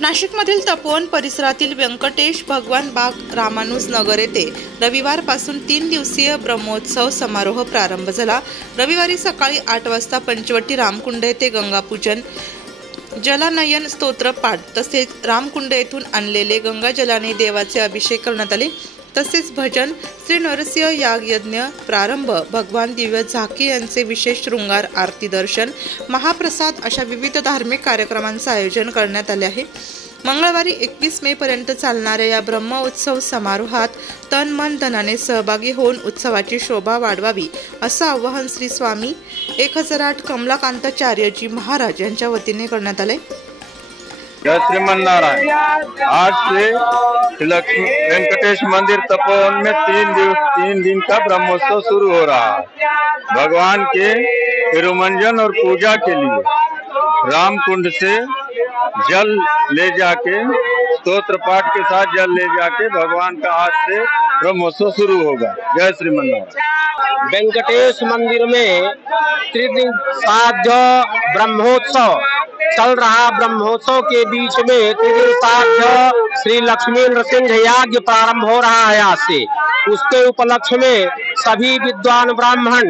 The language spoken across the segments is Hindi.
नाशिकमधील तपोवन परिसरातील व्यंकटेश भगवान बाग रामानुज नगर येथे रविवारपासून 3 दिवसीय ब्रह्मोत्सव समारोह प्रारंभ झाला। रविवारी सकाळी 8 वाजता पंचवटी रामकुंड येथे गंगापूजन, जलानयन स्तोत्र पाठ तसेच रामकुंड येथून आणलेले गंगाजलाने देवाचे अभिषेक करण्यात आले। तसेच भजन, श्री नरसिंह याग यज्ञ प्रारंभ, भगवान दिव्य झाकी यांचे विशेष शृंगार आरती दर्शन, महाप्रसाद अशा विविध धार्मिक कार्यक्रमांचे आयोजन करण्यात आले आहे। मंगळवारी 21 मे पर्यंत चालणाऱ्या या ब्रह्मोत्सव समारोहात तन मन धनाने सहभागी होऊन उत्सवाची शोभा वाढवावी असं आवाहन श्री स्वामी 1008 कमलाकांताचार्यजी महाराज यांच्या वतीने करण्यात आले। जय श्रीमन्नारायण। आज से लक्ष्मी वेंकटेश मंदिर तपोवन में 3 दिन का ब्रह्मोत्सव शुरू हो रहा है। भगवान के तिरुमंजन और पूजा के लिए रामकुंड से जल ले जाके, स्तोत्र पाठ के साथ जल ले जाके भगवान का आज से ब्रह्मोत्सव शुरू होगा। जय श्रीमन्नारायण। वेंकटेश मंदिर में त्रिदिन साध्य ब्रह्मोत्सव चल रहा। ब्रह्मोत्सव के बीच में त्रिदिन साध्य श्री लक्ष्मी नृसिंह याग प्रारंभ हो रहा है आज से। उसके उपलक्ष्य में सभी विद्वान ब्राह्मण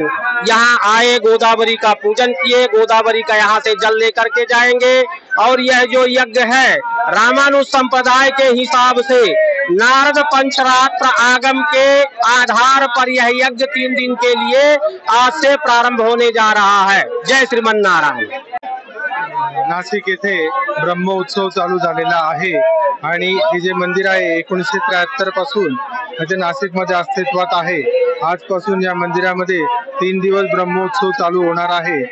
यहाँ आए, गोदावरी का पूजन किए, गोदावरी का यहाँ से जल लेकर के जाएंगे। और यह जो यज्ञ है रामानुज संप्रदाय के हिसाब से नारद पंचरात्र आगम के आधार पर यह यज्ञ 3 दिन के लिए आज से प्रारंभ होने जा रहा है। जय श्रीमन्नारायण। नाशिक येथे ब्रह्मोत्सव चालू झालेला आहे आणि हे जे मंदिर आहे 1973 पासून म्हणजे नाशिकमध्ये अस्तित्वात आहे। आजपासून या मंदिरामध्ये 3 दिवस ब्रह्मोत्सव चालू होणार आहे।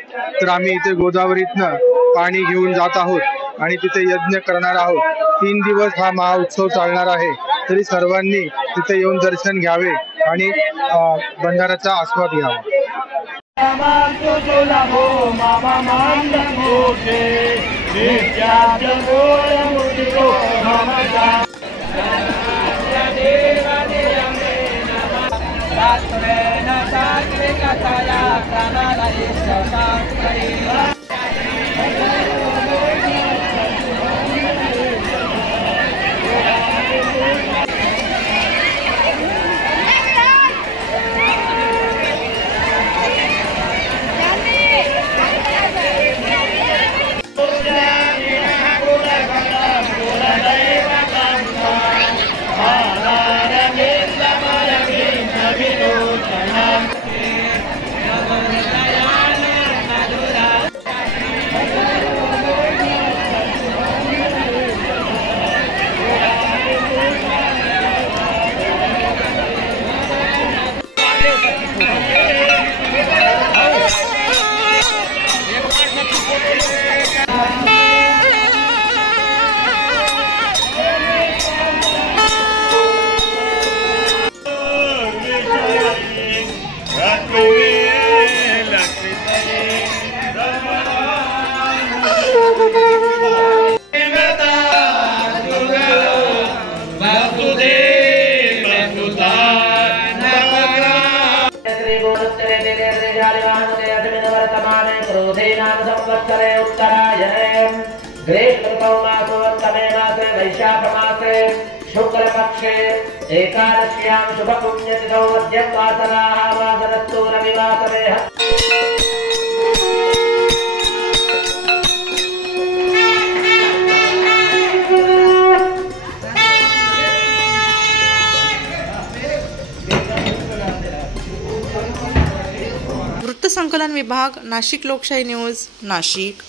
तर आम्ही इथे गोदावरीतनं पाणी घेऊन जात आहोत आणि तिथे यज्ञ करणार आहोत। 3 दिवस हा महाउत्सव चालणार आहे। तरी सर्वांनी तिथे येऊन दर्शन घ्यावे आणि भंडाराचा आस्वाद घ्यावा। वैशाखमासे शुक्लपक्षे एकादश्यां शुभपुण्यतिथौ मध्यवासराः वासरस्तु रविवासरे। वृत्त संकलन विभाग, नाशिक लोकशाही न्यूज, नाशिक।